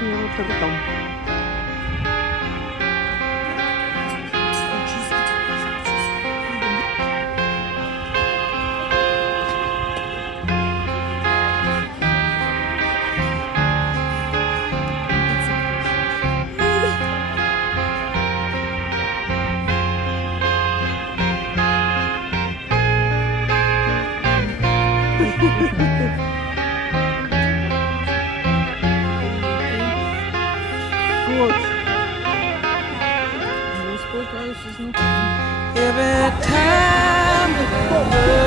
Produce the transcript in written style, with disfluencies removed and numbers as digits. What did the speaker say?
сміло там. Вот. Не успокаиваюсь из них. Every time that I look